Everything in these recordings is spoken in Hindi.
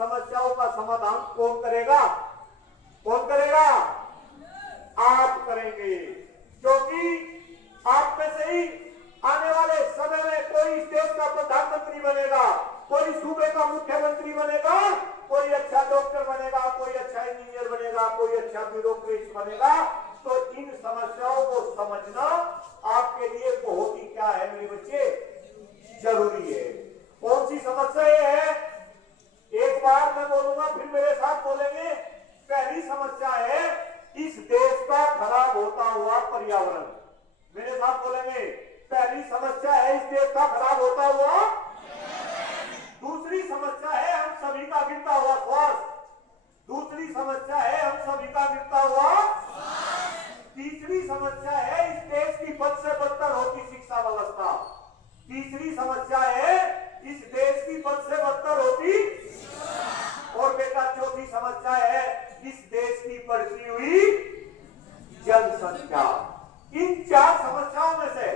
समस्याओं का समाधान कौन करेगा? कौन करेगा? आप करेंगे, क्योंकि आप में से ही आने वाले समय में कोई इस देश का प्रधानमंत्री बनेगा, कोई सूबे का मुख्यमंत्री बनेगा, कोई अच्छा डॉक्टर बनेगा, कोई अच्छा इंजीनियर बनेगा, कोई अच्छा ब्यूरोक्रेट बनेगा। तो इन समस्याओं को समझना आपके लिए बहुत ही क्या है मेरे बच्चे, जरूरी है। कौन सी समस्या ये है? एक बार मैं बोलूंगा, फिर मेरे साथ बोलेंगे। पहली समस्या है इस देश का खराब होता हुआ पर्यावरण। मेरे साथ बोलेंगे, पहली समस्या है इस देश का खराब होता हुआ। दूसरी समस्या है हम सभी का गिरता हुआ स्वास्थ्य। दूसरी समस्या है हम सभी का गिरता हुआ। तीसरी समस्या है इस देश की बद से बदतर होती शिक्षा व्यवस्था। तीसरी समस्या है इस देश की बद से बदतर होती। और बेटा चौथी समस्या है इस देश की बढ़ती हुई जनसंख्या। इन चार समस्याओं में से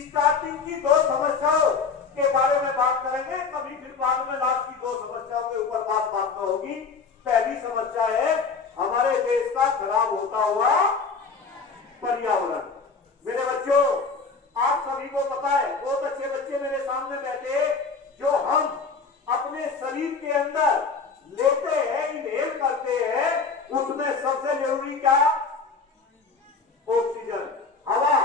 स्टार्टिंग की दो समस्याओं के बारे में बात करेंगे, कभी फिर बाद में लास्ट की दो समस्याओं के ऊपर बात होगी। पहली समस्या है हमारे देश का खराब होता हुआ पर्यावरण। मेरे बच्चों, आप सभी को पता है, बहुत अच्छे बच्चे मेरे सामने बैठे, जो हम अपने शरीर के अंदर लेते हैं, इनहेल करते हैं, उसमें सबसे जरूरी क्या? ऑक्सीजन, हवा।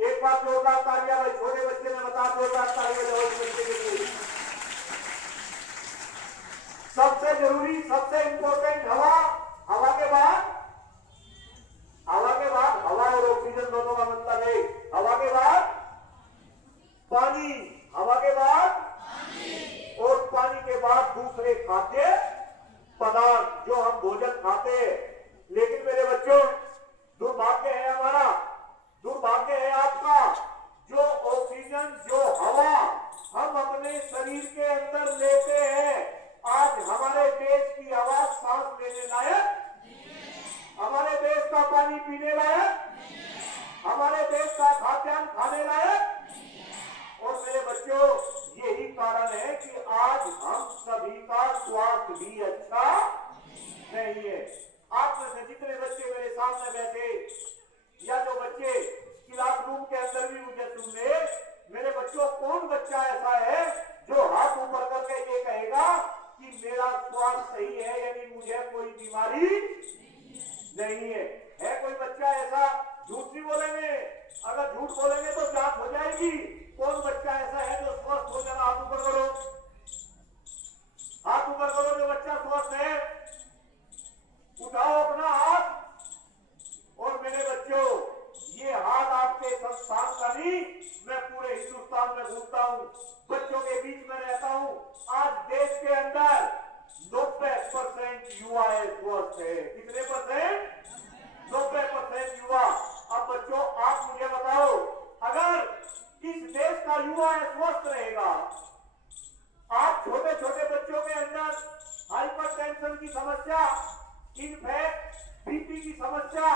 एक बार जोरदार तालियां भाई, छोटे बच्चे ने बता, जोरदार तालियां उस बच्चे के लिए। सबसे जरूरी, सबसे इंपॉर्टेंट हवा। हवा के बाद हवा और ऑक्सीजन दोनों का मतलब है। हवा के बाद पानी, हवा के बाद पानी, और पानी के बाद दूसरे खाद्य पदार्थ जो हम भोजन खाते हैं। लेकिन मेरे बच्चों, दुर्भाग्य है हमारा, दुर्भाग्य है आपका, जो ऑक्सीजन, जो हवा हम अपने शरीर के अंदर लेते हैं, आज हमारे देश की हवा सांस लेने लायक, हमारे देश का पानी पीने लायक, हमारे देश का खाद्यान्न खाने लायक। और मेरे बच्चों, यही कारण है कि आज हम सभी का स्वास्थ्य भी अच्छा नहीं है। आप में से जितने बच्चे मेरे सामने बैठे, या जो बच्चे क्लासरूम के अंदर भी मुझे सुन ले, मेरे बच्चों, कौन बच्चा ऐसा है जो हाथ ऊपर करके ये कहेगा कि मेरा स्वास्थ्य सही है, यानी मुझे कोई बीमारी नहीं है? है कोई बच्चा ऐसा? झूठ नहीं बोलेंगे, अगर झूठ बोलेंगे तो जांच हो जाएगी। कौन बच्चा ऐसा है जो स्वस्थ हो जाएगा? हाथ ऊपर करो, हाथ ऊपर करो जो बच्चा स्वस्थ है, उठाओ अपना हाथ। और मेरे बच्चों, ये हाथ आपके संस्थान का नहीं, मैं पूरे हिंदुस्तान में घूमता हूँ, बच्चों के बीच में रहता हूँ। आज देश के अंदर 90% युवा स्वस्थ है। कितने परसेंट? 90% युवा। अब बच्चों, आप मुझे बताओ, अगर इस देश का युवा स्वस्थ रहेगा, आप छोटे छोटे बच्चों के अंदर हाइपरटेंशन की समस्या, इनफैक्ट बीपी की समस्या,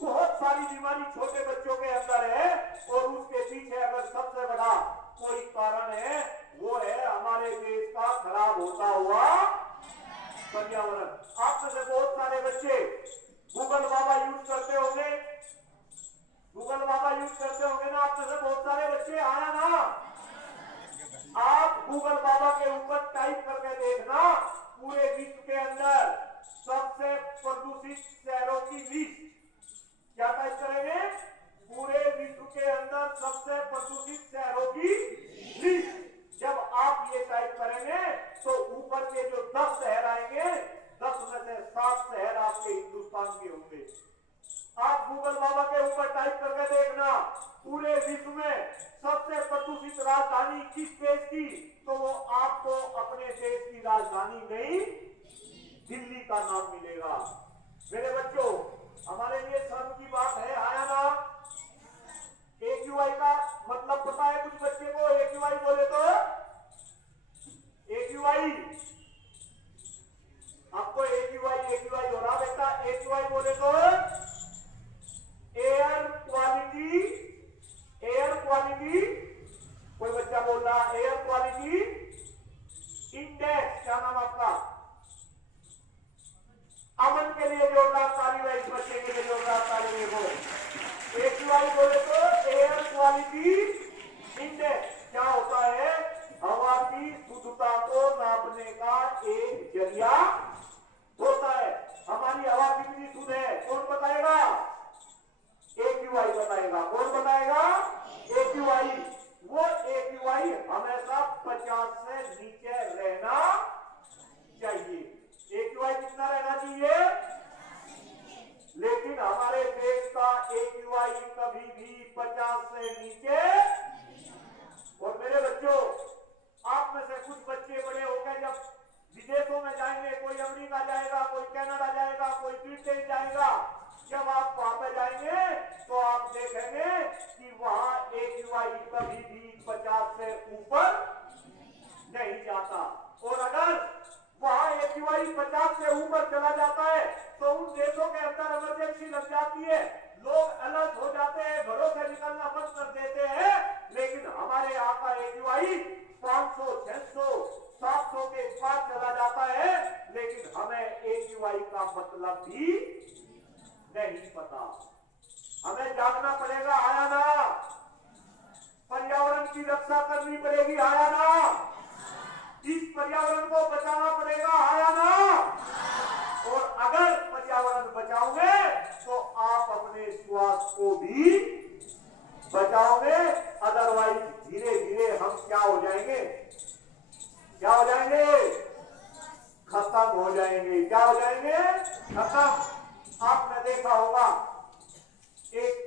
बहुत सारी बीमारी छोटे बच्चों के अंदर है, और उसके पीछे अगर सबसे बड़ा कोई कारण है, वो है हमारे देश का खराब होता हुआ पर्यावरण। आप में से बहुत सारे बच्चे गूगल बाबा यूज करते होंगे, गूगल बाबा यूज करते होंगे ना? आप में से बहुत सारे बच्चे, आया ना? आप गूगल बाबा के ऊपर टाइप करके देखना, पूरे विश्व के अंदर सबसे प्रदूषित शहरों की लिस्ट। क्या टाइप करेंगे? पूरे विश्व के अंदर सबसे प्रदूषित शहरों की लिस्ट। जब आप ये टाइप करेंगे तो ऊपर के जो 10 शहर आएंगे, 10 में से 7 शहर आपके हिंदुस्तान के होंगे। आप गूगल बाबा के ऊपर टाइप करके देखना, पूरे विश्व में सबसे प्रदूषित राजधानी किस देश की, तो वो आपको अपने देश की राजधानी नहीं, दिल्ली का नाम मिलेगा। मेरे बच्चों, हमारे लिए शर्म की बात है, आया ना? AQI का मतलब पता है कुछ बच्चे को? AQI बोले तो AQI, आपको AQI हो रहा बेटा। AQI बोले तो एयर क्वालिटी, कोई बच्चा बोल रहा एयर क्वालिटी इंडेक्स। क्या नाम आपका? रक्षा करनी पड़ेगी, आया ना? इस पर्यावरण को बचाना पड़ेगा, आया ना? और अगर पर्यावरण बचाओगे तो आप अपने स्वास्थ्य को भी